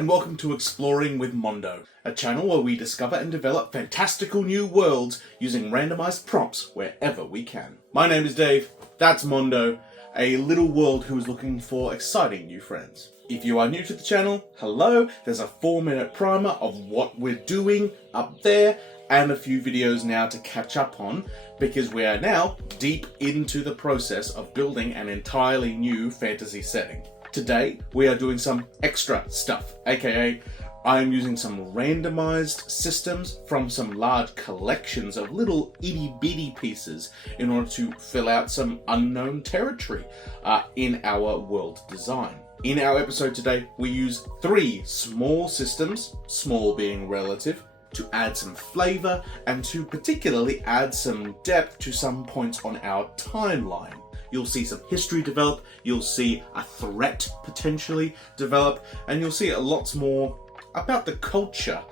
and welcome to Exploring with Mondo, a channel where we discover and develop fantastical new worlds using randomized prompts wherever we can. My name is Dave, that's Mondo, a little world who is looking for exciting new friends. If you are new to the channel, hello, there's a 4-minute primer of what we're doing up there, and a few videos now to catch up on, because we are now deep into the process of building an entirely new fantasy setting. Today, we are doing some extra stuff, aka I am using some randomized systems from some large collections of little itty-bitty pieces in order to fill out some unknown territory in our world design. In our episode today, we use 3 small systems, small being relative, to add some flavor and to particularly add some depth to some points on our timeline. You'll see some history develop, you'll see a threat potentially develop, and you'll see lots more about the culture,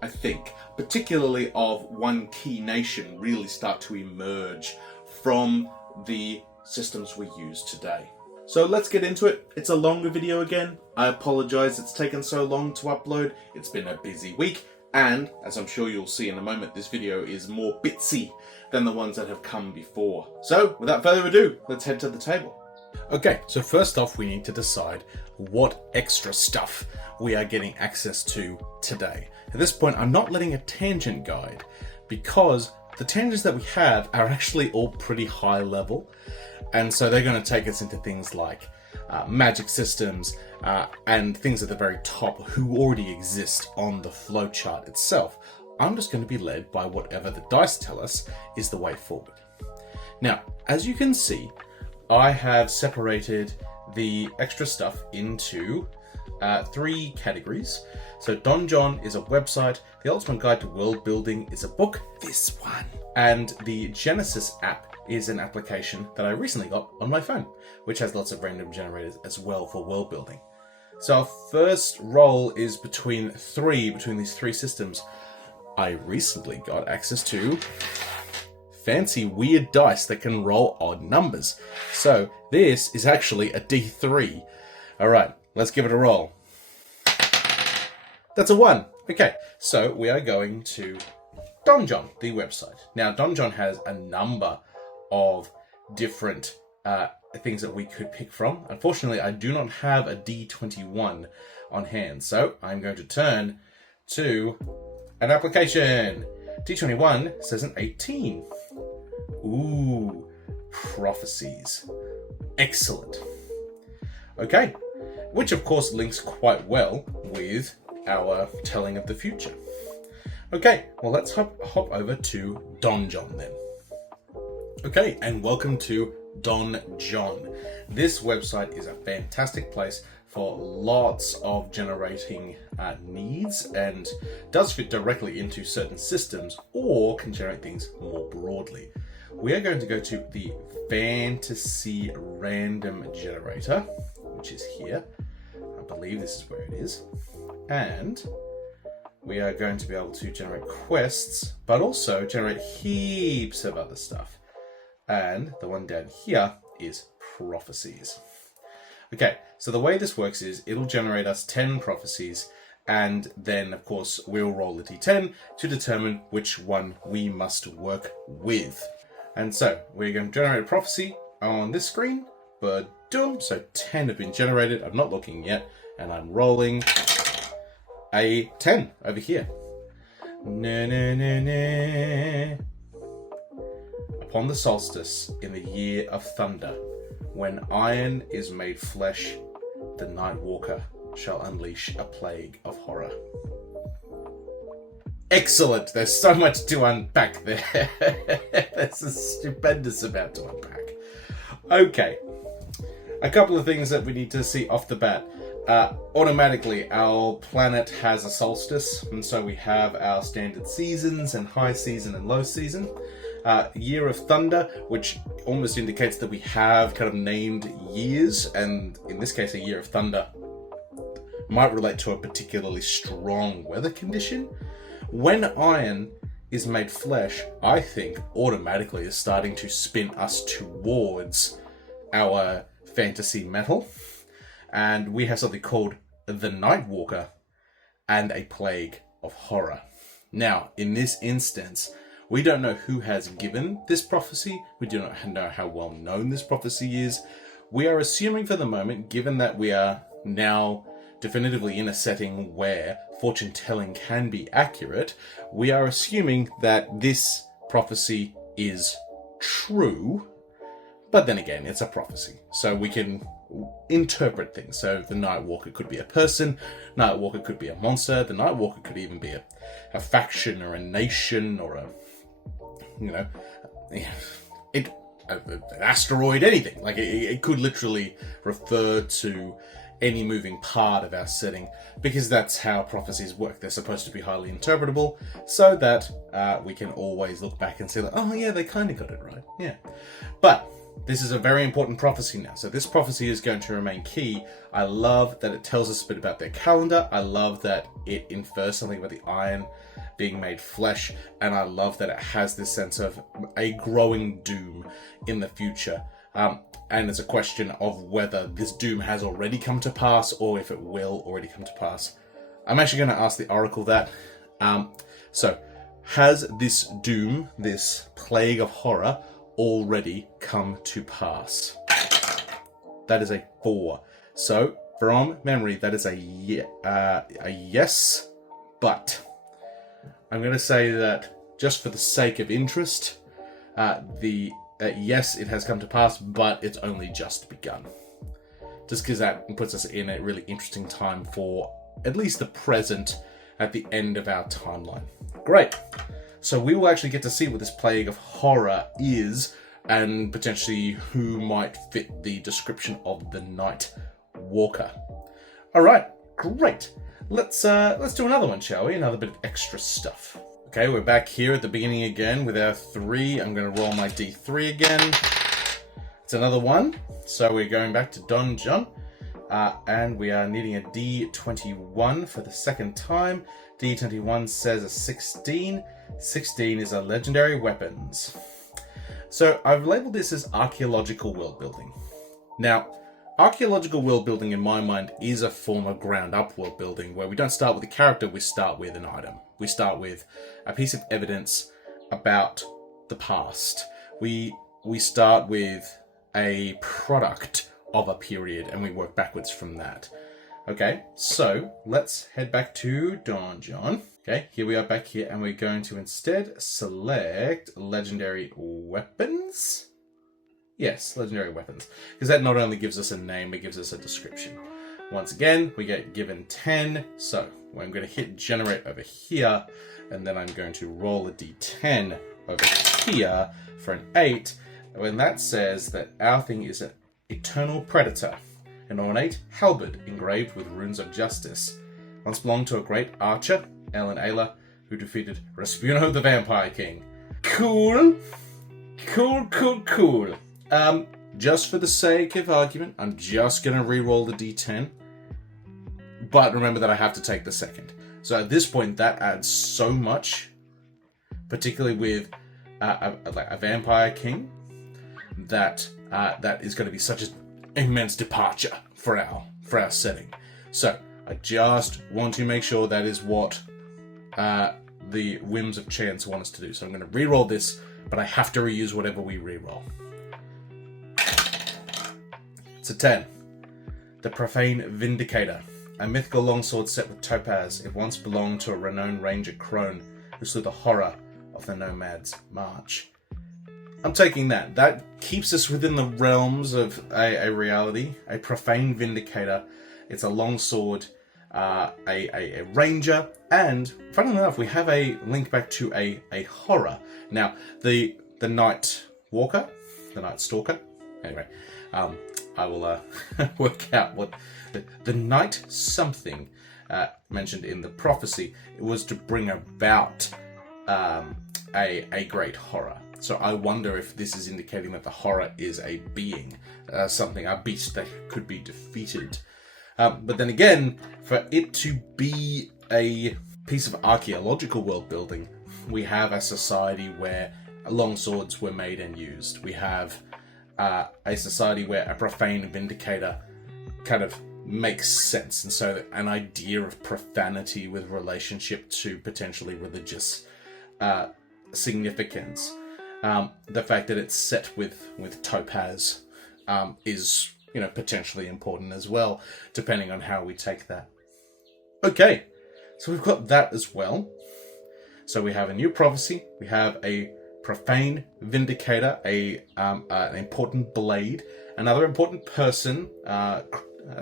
I think, particularly of one key nation really start to emerge from the systems we use today. So let's get into it. It's a longer video again. I apologize it's taken so long to upload. It's been a busy week. And, as I'm sure you'll see in a moment, this video is more bitsy than the ones that have come before. So, without further ado, let's head to the table. Okay, so first off we need to decide what extra stuff we are getting access to today. At this point, I'm not letting a tangent guide, because the tangents that we have are actually all pretty high level, and so they're going to take us into things like magic systems, and things at the very top who already exist on the flowchart itself. I'm just going to be led by whatever the dice tell us is the way forward. Now, as you can see, I have separated the extra stuff into 3 categories. So Donjon is a website, the Ultimate Guide to World Building is a book, this one, and the Genesis app is an application that I recently got on my phone, which has lots of random generators as well for world building. So our first roll is between these 3 systems. I recently got access to fancy weird dice that can roll odd numbers. So this is actually a D3. All right, let's give it a roll. That's a 1. Okay, so we are going to Donjon, the website. Now, Donjon has a number of different things that we could pick from. Unfortunately, I do not have a D21 on hand, so I'm going to turn to an application. D21 says an 18. Ooh, prophecies. Excellent. Okay, which of course links quite well with our telling of the future. Okay, well let's hop over to Donjon then. Okay, and welcome to Donjon. This website is a fantastic place for lots of generating needs, and does fit directly into certain systems or can generate things more broadly. We are going to go to the Fantasy Random Generator, which is here. I believe this is where it is. And we are going to be able to generate quests, but also generate heaps of other stuff. And the one down here is prophecies. Okay, so the way this works is it'll generate us 10 prophecies, and then of course we'll roll a d10 to determine which one we must work with. And so we're going to generate a prophecy on this screen, but so 10 have been generated. I'm not looking yet, and I'm rolling a 10 over here. Na, na, na, na. Upon the solstice in the year of thunder, when iron is made flesh, the Night Walker shall unleash a plague of horror. Excellent! There's so much to unpack there. There's a stupendous amount to unpack. Okay, a couple of things that we need to see off the bat. Automatically, our planet has a solstice, and so we have our standard seasons and high season and low season. Year of Thunder, which almost indicates that we have kind of named years, and in this case a Year of Thunder might relate to a particularly strong weather condition. When iron is made flesh, I think automatically is starting to spin us towards our fantasy metal, and we have something called the Night Walker, and a plague of horror. Now, in this instance, we don't know who has given this prophecy. We do not know how well known this prophecy is. We are assuming for the moment, given that we are now definitively in a setting where fortune telling can be accurate, we are assuming that this prophecy is true. But then again, it's a prophecy, so we can interpret things. So the Night Walker could be a person, Night Walker could be a monster, the Night Walker could even be a faction or a nation or an asteroid, anything. Like it could literally refer to any moving part of our setting, because that's how prophecies work. They're supposed to be highly interpretable, so that we can always look back and say, like, oh yeah, they kind of got it right. Yeah. But this is a very important prophecy now. So this prophecy is going to remain key. I love that it tells us a bit about their calendar. I love that it infers something about the iron being made flesh. And I love that it has this sense of a growing doom in the future. And it's a question of whether this doom has already come to pass or if it will already come to pass. I'm actually going to ask the Oracle that. So has this doom, this plague of horror, already come to pass? That is a 4. So from memory, that is a yes, but I'm going to say that just for the sake of interest, yes, it has come to pass, but it's only just begun. Just because that puts us in a really interesting time for at least the present at the end of our timeline. Great. So we will actually get to see what this plague of horror is, and potentially who might fit the description of the Night Walker. All right, great. Let's do another one, shall we? Another bit of extra stuff. Okay, we're back here at the beginning again with our 3. I'm going to roll my D3 again. It's another 1, so we're going back to Don John, and we are needing a D21 for the second time. D21 says a 16. 16 is a legendary weapons. So I've labeled this as archaeological world building. Now, archaeological world building in my mind is a form of ground up world building where we don't start with a character, we start with an item. We start with a piece of evidence about the past. We start with a product of a period and we work backwards from that. Okay, so let's head back to Don John. Okay, here we are back here, and we're going to instead select legendary weapons. Yes, legendary weapons. Because that not only gives us a name, it gives us a description. Once again, we get given 10. So I'm going to hit generate over here, and then I'm going to roll a d10 over here for an 8. When that says that our thing is an eternal predator, an ornate halberd engraved with runes of justice. Once belonged to a great archer, Ellen Ayla, who defeated Raspuno the Vampire King. Cool. Cool. Just for the sake of argument, I'm just going to re-roll the d10. But remember that I have to take the second. So at this point, that adds so much, particularly with a Vampire King, that is going to be such an immense departure for our setting. So I just want to make sure that is what the whims of chance want us to do. So I'm going to re-roll this, but I have to reuse whatever we re-roll. It's a 10. The Profane Vindicator. A mythical longsword set with topaz. It once belonged to a renowned ranger crone who slew the horror of the Nomad's March. I'm taking that. That keeps us within the realms of a reality. A Profane Vindicator. It's a longsword, a ranger, and funnily enough, we have a link back to a horror. Now, the Night Walker, the Night Stalker. Anyway, I will work out what the night something mentioned in the prophecy. It was to bring about a great horror. So I wonder if this is indicating that the horror is a being, a beast that could be defeated. But then again, for it to be a piece of archaeological world building, we have a society where longswords were made and used. We have a society where a profane vindicator kind of makes sense. And so an idea of profanity with relationship to potentially religious significance. The fact that it's set with topaz is, potentially important as well, depending on how we take that. Okay, so we've got that as well. So we have a new prophecy, we have a profane vindicator, an important blade, another important person,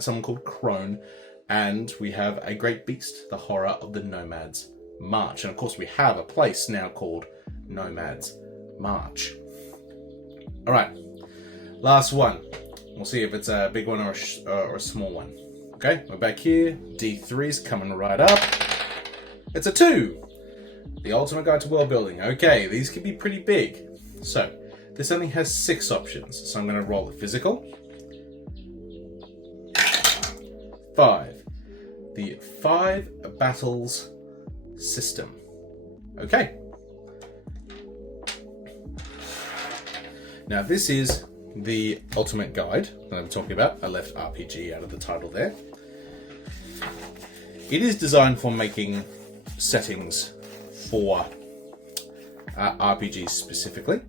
someone called Crone, and we have a great beast, the horror of the Nomads March. And of course we have a place now called Nomads March. All right, last one. We'll see if it's a big one or a small one. Okay, we're back here. D3's coming right up. It's a 2. The Ultimate Guide to World Building. Okay, these can be pretty big. So, this only has 6 options. So I'm going to roll a physical. 5. The 5 battles system. Okay. Now this is the Ultimate Guide that I'm talking about. I left RPG out of the title there. It is designed for making settings for RPGs specifically,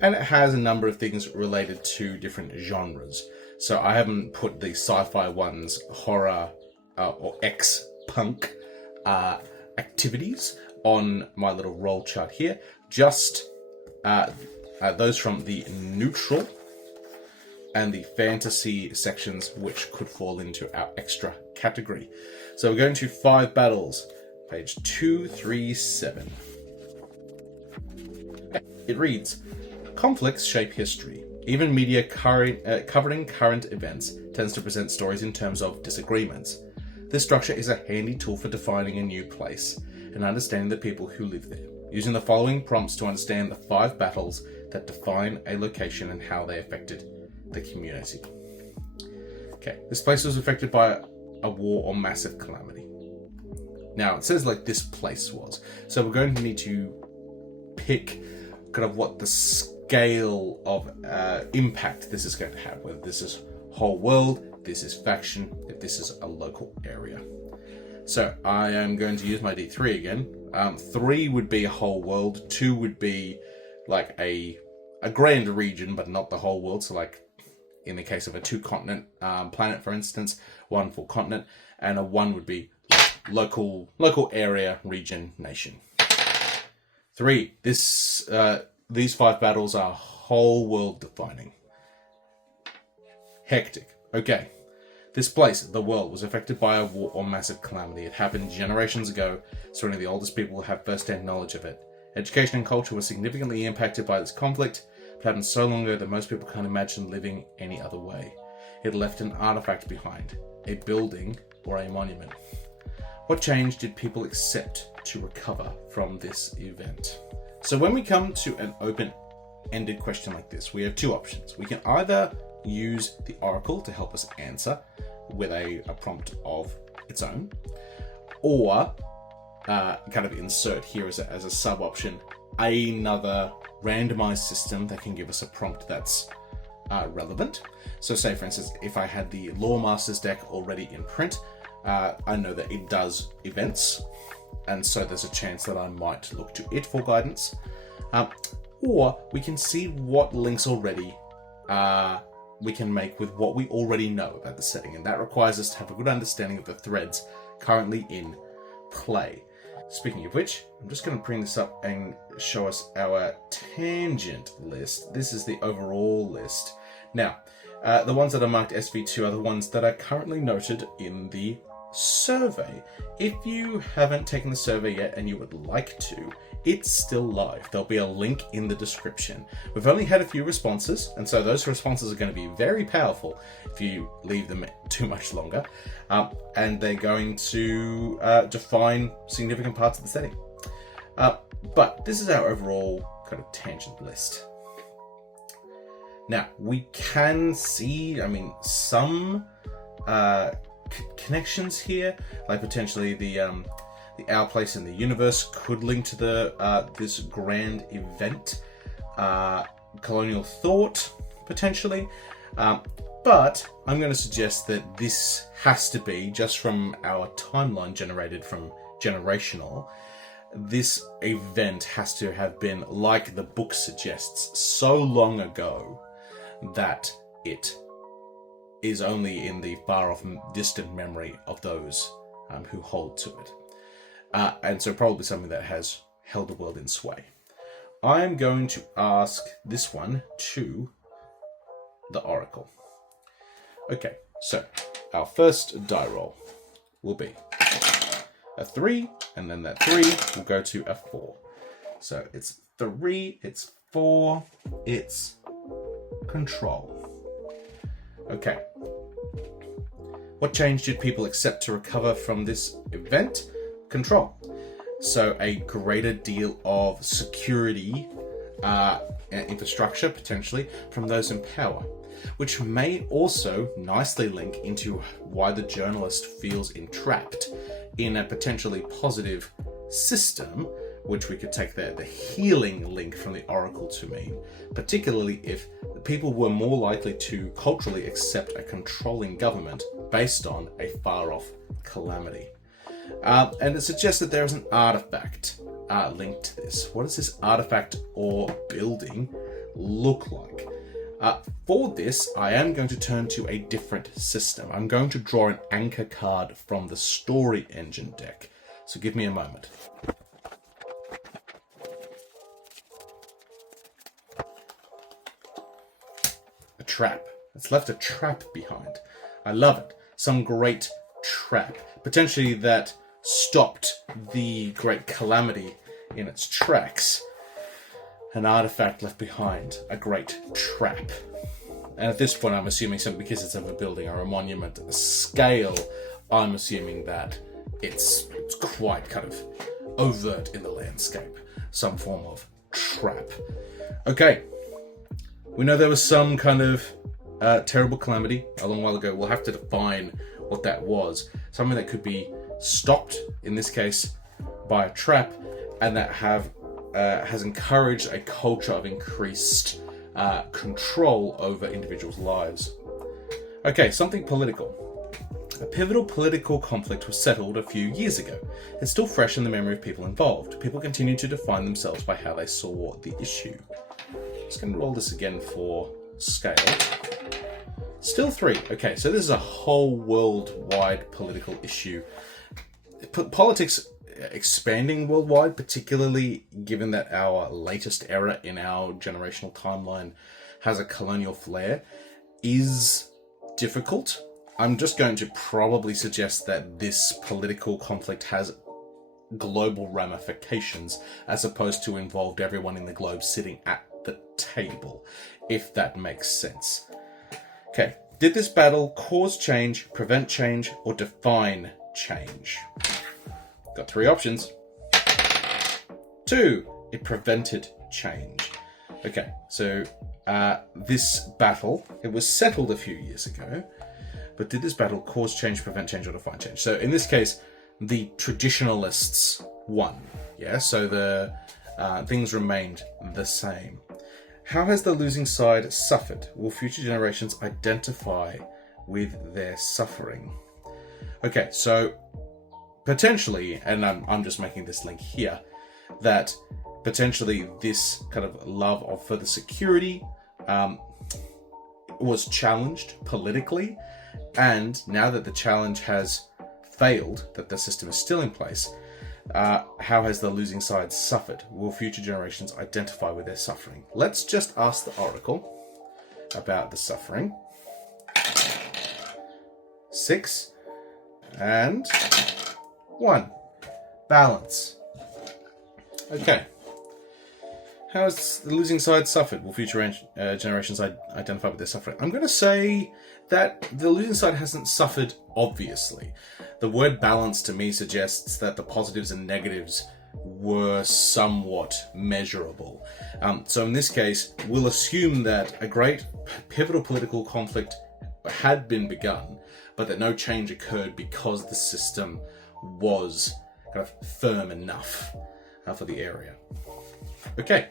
and it has a number of things related to different genres. So I haven't put the sci-fi ones, horror or X-punk activities on my little roll chart here. Just those from the neutral and the fantasy sections, which could fall into our extra category. So we're going to 5 battles, page 237. It reads, conflicts shape history. Even media covering current events tends to present stories in terms of disagreements. This structure is a handy tool for defining a new place and understanding the people who live there. Using the following prompts to understand the 5 battles that define a location and how they affected the community. Okay, this place was affected by a war or massive calamity. Now, it says like this place was. So we're going to need to pick kind of what the scale of impact this is going to have, whether this is whole world, this is faction, if this is a local area. So I am going to use my D3 again. 3 would be a whole world, 2 would be like a grand region, but not the whole world. So like in the case of a 2-continent planet, for instance, 1 full continent, and a 1 would be local area, region, nation. 3, these 5 battles are whole world defining. Hectic. Okay. This place, the world, was affected by a war or massive calamity. It happened generations ago, so only the oldest people have first-hand knowledge of it. Education and culture were significantly impacted by this conflict, but happened so long ago that most people can't imagine living any other way. It left an artifact behind, a building or a monument. What change did people accept to recover from this event? So when we come to an open-ended question like this, we have 2 options. We can either use the Oracle to help us answer with a prompt of its own, or kind of insert here as a sub-option another randomized system that can give us a prompt that's relevant. So say, for instance, if I had the Lore Masters deck already in print, I know that it does events, and so there's a chance that I might look to it for guidance. Or we can see what links already we can make with what we already know about the setting, and that requires us to have a good understanding of the threads currently in play. Speaking of which, I'm just going to bring this up and show us our tangent list. This is the overall list. Now, the ones that are marked SV2 are the ones that are currently noted in the survey. If you haven't taken the survey yet and you would like to, it's still live. There'll be a link in the description. We've only had a few responses, and so those responses are going to be very powerful if you leave them too much longer, and they're going to define significant parts of the setting. But this is our overall kind of tangent list. Now, we can see, some connections here, like potentially the Our Place in the Universe could link to this grand event. Colonial thought, potentially. But I'm going to suggest that this has to be, just from our timeline generated from generational, this event has to have been, like the book suggests, so long ago that it is only in the far-off, distant memory of those who hold to it. And so probably something that has held the world in sway. I am going to ask this one to the Oracle. Okay, so our first die roll will be a 3, and then that 3 will go to a 4. So it's 3, it's 4, it's control. Okay. What change did people accept to recover from this event? Control. So a greater deal of security, infrastructure, potentially, from those in power, which may also nicely link into why the journalist feels entrapped in a potentially positive system, which we could take the healing link from the Oracle to mean, particularly if people were more likely to culturally accept a controlling government based on a far-off calamity. And it suggests that there is an artifact linked to this. What does this artifact or building look like? For this, I am going to turn to a different system. I'm going to draw an anchor card from the story engine deck. So give me a moment. A trap. It's left a trap behind. I love it. Some great trap. Potentially that stopped the great calamity in its tracks. An artifact left behind. A great trap. And at this point, I'm assuming something, because it's of a building or a monument scale, I'm assuming that it's quite kind of overt in the landscape. Some form of trap. Okay. We know there was some kind of terrible calamity a long while ago. We'll have to define what that was. Something that could be stopped, in this case, by a trap, and that has encouraged a culture of increased control over individuals' lives. Okay, something political. A pivotal political conflict was settled a few years ago. It's still fresh in the memory of people involved. People continue to define themselves by how they saw the issue. Just going to roll this again for scale. Still 3. Okay, so this is a whole worldwide political issue. Politics expanding worldwide, particularly given that our latest era in our generational timeline has a colonial flair, is difficult. I'm just going to probably suggest that this political conflict has global ramifications as opposed to involved everyone in the globe sitting at the table, if that makes sense. Okay, did this battle cause change, prevent change, or define change? Got 3 options. 2, it prevented change. Okay, so this battle, it was settled a few years ago, but did this battle cause change, prevent change, or define change? So in this case, the traditionalists won. Yeah, so the things remained the same. How has the losing side suffered? Will future generations identify with their suffering? Okay, so potentially, and I'm just making this link here, that potentially this kind of love of further security was challenged politically, and now that the challenge has failed, that the system is still in place, how has the losing side suffered? Will future generations identify with their suffering? Let's just ask the Oracle about the suffering. 6 and 1. Balance. Okay. How has the losing side suffered? Will future generations identify with their suffering? I'm going to say that the losing side hasn't suffered, obviously. The word balance to me suggests that the positives and negatives were somewhat measurable. So in this case, we'll assume that a great pivotal political conflict had been begun, but that no change occurred because the system was kind of firm enough for the area. Okay.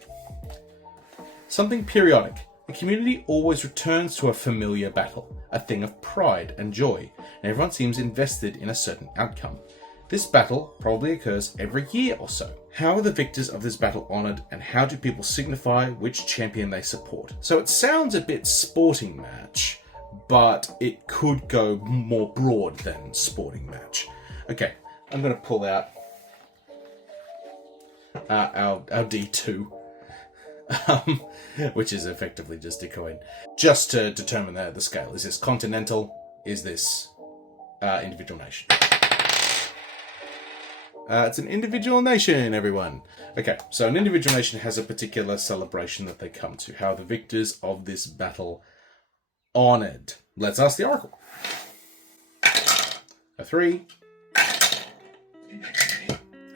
Something periodic. The community always returns to a familiar battle, a thing of pride and joy, and everyone seems invested in a certain outcome. This battle probably occurs every year or so. How are the victors of this battle honoured, and how do people signify which champion they support? So it sounds a bit sporting match, but it could go more broad than sporting match. Okay, I'm going to pull out our D2. Which is effectively just a coin, just to determine the scale. Is this continental? Is this individual nation? It's an individual nation, everyone. Okay, so an individual nation has a particular celebration that they come to. How are the victors of this battle honoured? Let's ask the Oracle. A 3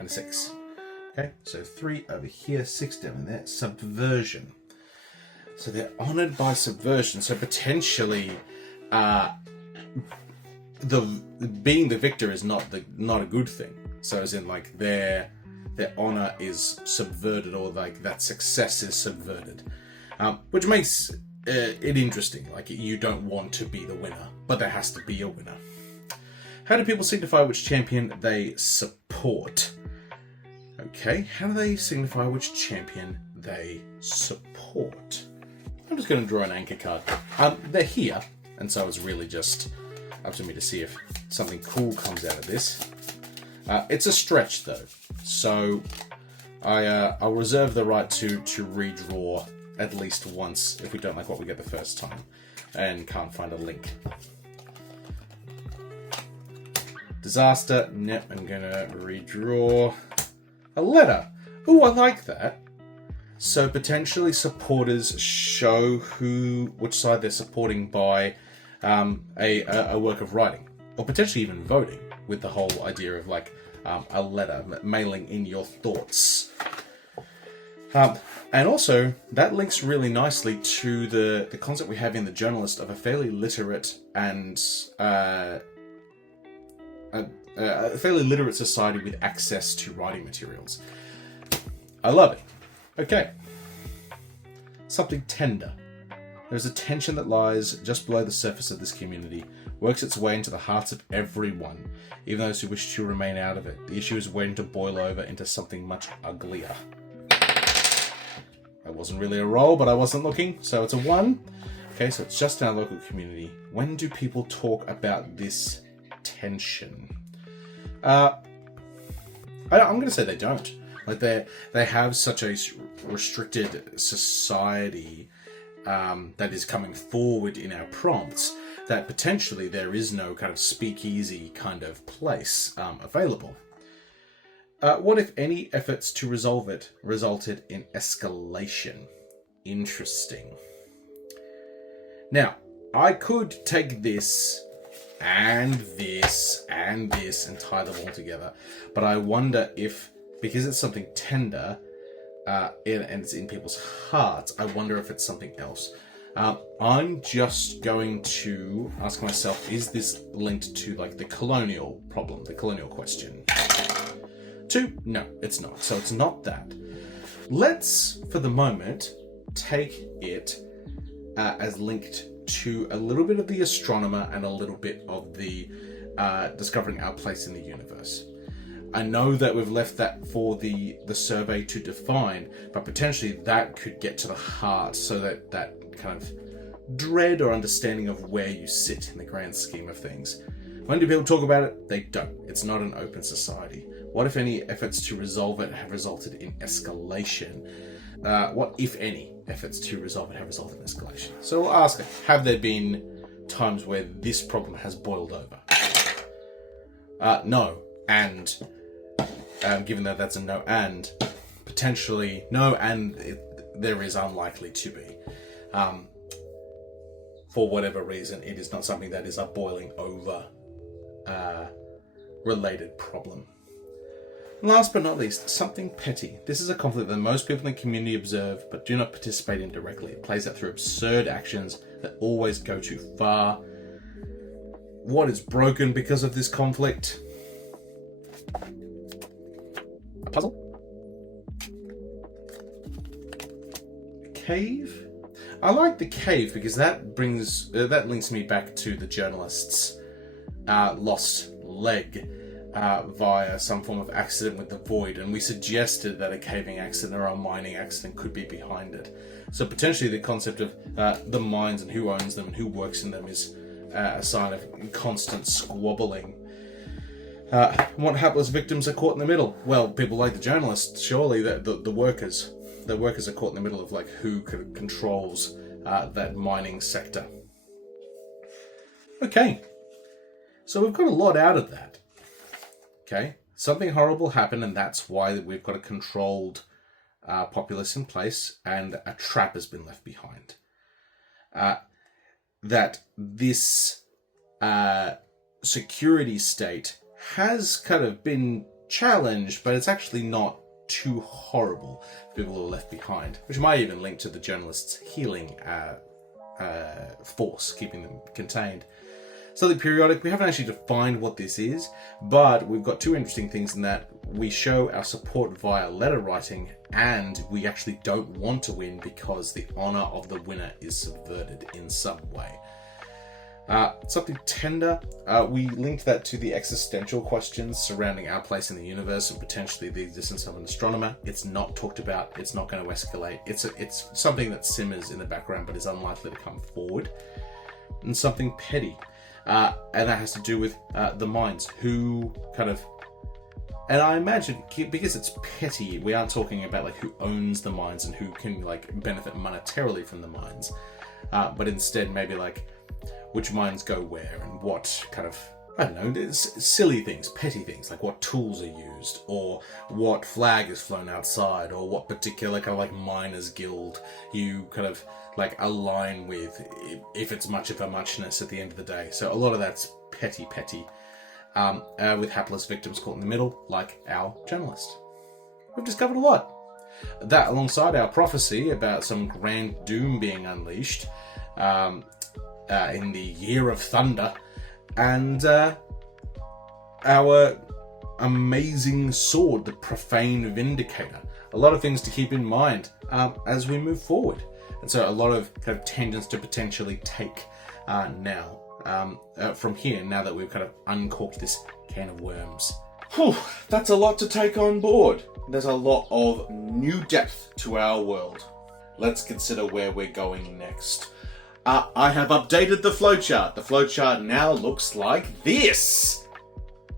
and a 6. Okay, so 3 over here, 6 down there. Subversion. So they're honoured by subversion. So potentially, being the victor is not a good thing. So as in like their honour is subverted, or like that success is subverted, which makes it interesting. Like you don't want to be the winner, but there has to be a winner. How do people signify which champion they support? Okay, how do they signify which champion they support? I'm just going to draw an anchor card. They're here, and so it's really just up to me to see if something cool comes out of this. It's a stretch, though, so I'll reserve the right to redraw at least once if we don't like what we get the first time and can't find a link. Disaster. Nope, I'm going to redraw. A letter. Ooh, I like that. So potentially supporters show which side they're supporting by a work of writing, or potentially even voting, with the whole idea of like a letter, mailing in your thoughts. And also that links really nicely to the concept we have in The Journalist of a fairly literate and a fairly literate society with access to writing materials. I love it. Okay. Something tender. There's a tension that lies just below the surface of this community, works its way into the hearts of everyone, even those who wish to remain out of it. The issue is waiting to boil over into something much uglier. That wasn't really a roll, but I wasn't looking, so it's a 1. Okay, so it's just in our local community. When do people talk about this tension? I'm going to say they don't. Like they have such a restricted society that is coming forward in our prompts that potentially there is no kind of speakeasy kind of place available. What if any efforts to resolve it resulted in escalation? Interesting. Now, I could take this and this and this and tie them all together, but I wonder if, because it's something tender and it's in people's hearts, I wonder if it's something else. I'm just going to ask myself, is this linked to like the colonial problem, the colonial question? 2, no, it's not. So it's not that. Let's, for the moment, take it as linked to a little bit of the astronomer and a little bit of the discovering our place in the universe. I know that we've left that for the survey to define, but potentially that could get to the heart, so that kind of dread or understanding of where you sit in the grand scheme of things. When do people talk about it? They don't. It's not an open society. What if any efforts to resolve it have resulted in escalation? What, if any, efforts to resolve it have resulted in escalation? So we'll ask, have there been times where this problem has boiled over? No. And given that that's a no and, potentially no and there is unlikely to be. For whatever reason, it is not something that is a boiling over related problem. And last but not least, something petty. This is a conflict that most people in the community observe but do not participate in directly. It plays out through absurd actions that always go too far. What is broken because of this conflict? A puzzle? A cave? I like the cave because that links me back to the journalist's lost leg via some form of accident with the void, and we suggested that a caving accident or a mining accident could be behind it. So potentially the concept of the mines and who owns them and who works in them is a sign of constant squabbling. What hapless victims are caught in the middle? Well, people like the journalists, surely the workers. The workers are caught in the middle of who controls that mining sector. Okay, so we've got a lot out of that. Okay, something horrible happened, and that's why we've got a controlled populace in place, and a trap has been left behind. That this security state has kind of been challenged, but it's actually not too horrible. People who are left behind, which might even link to the journalists' healing force, keeping them contained. Something periodic. We haven't actually defined what this is, but we've got two interesting things in that we show our support via letter writing, and we actually don't want to win because the honor of the winner is subverted in some way. Something tender. We linked that to the existential questions surrounding our place in the universe and potentially the existence of an astronomer. It's not talked about. It's not going to escalate. It's something that simmers in the background but is unlikely to come forward. And something petty. And that has to do with the mines, who kind of... And I imagine, because it's petty, we aren't talking about who owns the mines and who can benefit monetarily from the mines. But instead maybe which mines go where and what kind of, I don't know, silly things, petty things, like what tools are used, or what flag is flown outside, or what particular kind of miners guild you kind of align with, if it's much of a muchness at the end of the day. So a lot of that's petty, with hapless victims caught in the middle, like our journalist. We've discovered a lot. That, alongside our prophecy about some grand doom being unleashed, in the Year of Thunder, and our amazing sword, the Profane Vindicator. A lot of things to keep in mind as we move forward. And so a lot of kind of tangents to potentially take now from here, now that we've kind of uncorked this can of worms. Whew, that's a lot to take on board. There's a lot of new depth to our world. Let's consider where we're going next. I have updated the flowchart. The flowchart now looks like this,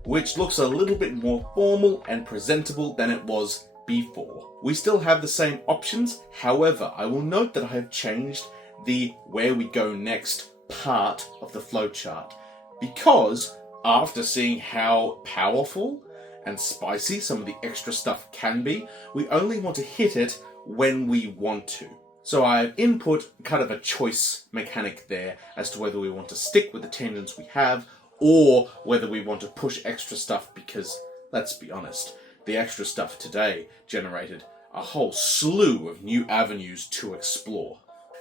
which looks a little bit more formal and presentable than it was before. We still have the same options. However, I will note that I have changed the where we go next part of the flowchart, because after seeing how powerful and spicy some of the extra stuff can be, we only want to hit it when we want to. So I've input kind of a choice mechanic there as to whether we want to stick with the tangents we have or whether we want to push extra stuff, because, let's be honest, the extra stuff today generated a whole slew of new avenues to explore.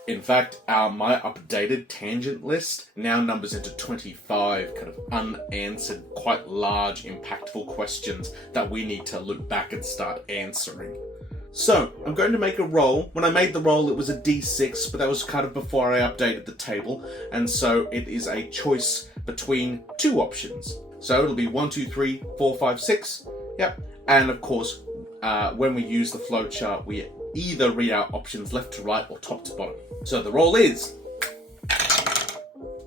In fact, my updated tangent list now numbers into 25 kind of unanswered, quite large, impactful questions that we need to look back and start answering. So, I'm going to make a roll. When I made the roll, it was a D6, but that was kind of before I updated the table, and so it is a choice between two options. So it'll be 1, 2, 3, 4, 5, 6. Yep. And of course, when we use the flowchart, we either read our options left to right or top to bottom. So the roll is...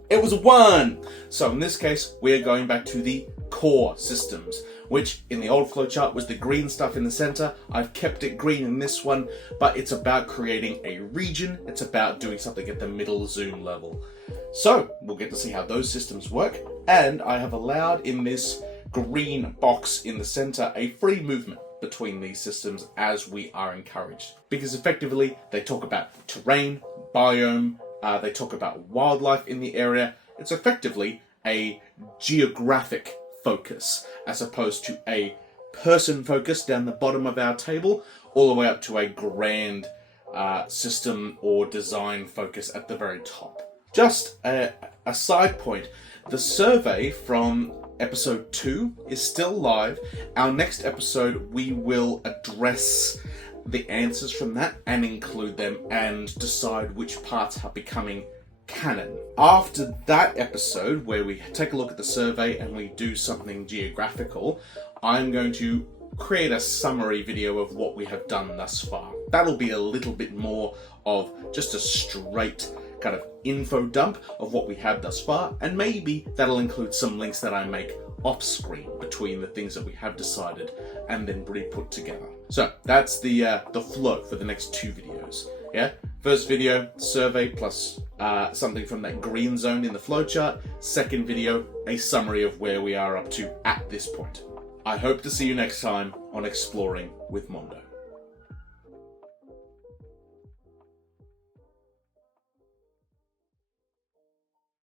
It was a 1! So in this case, we're going back to the core systems, which in the old flowchart was the green stuff in the center. I've kept it green in this one, but it's about creating a region. It's about doing something at the middle zoom level. So we'll get to see how those systems work, and I have allowed in this green box in the center a free movement between these systems as we are encouraged, because effectively they talk about terrain, biome, they talk about wildlife in the area. It's effectively a geographic focus as opposed to a person focus down the bottom of our table, all the way up to a grand system or design focus at the very top. Just a side point, the survey from episode 2 is still live. Our next episode we will address the answers from that and include them and decide which parts are becoming canon. After that episode, where we take a look at the survey and we do something geographical, I'm going to create a summary video of what we have done thus far. That'll be a little bit more of just a straight kind of info dump of what we have thus far, and maybe that'll include some links that I make off screen between the things that we have decided and then put together. So that's the flow for the next 2 videos. Yeah, first video, survey plus something from that green zone in the flowchart. Second video, a summary of where we are up to at this point. I hope to see you next time on Exploring with Mondo.